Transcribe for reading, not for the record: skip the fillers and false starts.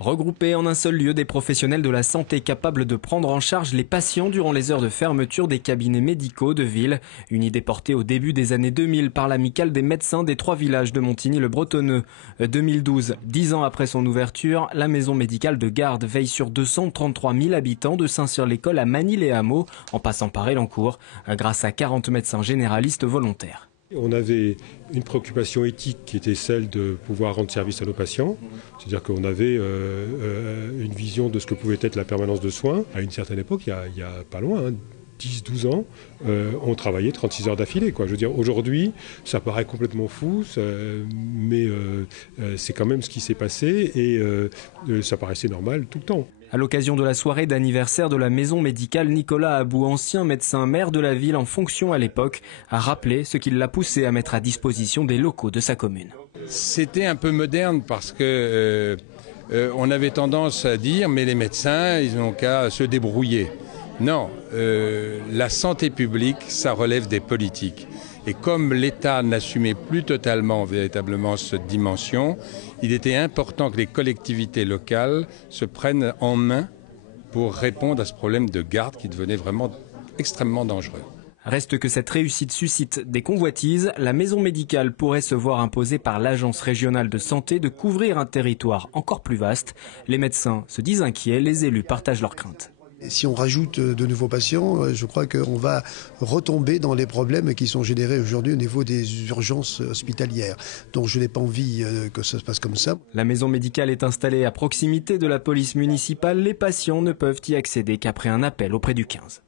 Regrouper en un seul lieu des professionnels de la santé capables de prendre en charge les patients durant les heures de fermeture des cabinets médicaux de ville. Une idée portée au début des années 2000 par l'amicale des médecins des 3 villages de Montigny-le-Bretonneux. 2012, 10 ans après son ouverture, la maison médicale de Garde veille sur 233 000 habitants de Saint-Cyr-l'École à Manille-les-Hameaux, en passant par Elancourt, grâce à 40 médecins généralistes volontaires. On avait une préoccupation éthique qui était celle de pouvoir rendre service à nos patients. C'est-à-dire qu'on avait une vision de ce que pouvait être la permanence de soins. À une certaine époque, il y a pas loin, 10-12 ans, on travaillait 36 heures d'affilée. Je veux dire, aujourd'hui, ça paraît complètement fou, mais c'est quand même ce qui s'est passé et ça paraissait normal tout le temps. À l'occasion de la soirée d'anniversaire de la maison médicale, Nicolas Abou, ancien médecin maire de la ville en fonction à l'époque, a rappelé ce qui l'a poussé à mettre à disposition des locaux de sa commune. C'était un peu moderne parce que on avait tendance à dire mais les médecins, ils n'ont qu'à se débrouiller. Non, la santé publique, ça relève des politiques. Et comme l'État n'assumait plus totalement, véritablement, cette dimension, il était important que les collectivités locales se prennent en main pour répondre à ce problème de garde qui devenait vraiment extrêmement dangereux. Reste que cette réussite suscite des convoitises. La maison médicale pourrait se voir imposer par l'Agence régionale de santé de couvrir un territoire encore plus vaste. Les médecins se disent inquiets, les élus partagent leurs craintes. Si on rajoute de nouveaux patients, je crois qu'on va retomber dans les problèmes qui sont générés aujourd'hui au niveau des urgences hospitalières. Donc je n'ai pas envie que ça se passe comme ça. La maison médicale est installée à proximité de la police municipale. Les patients ne peuvent y accéder qu'après un appel auprès du 15.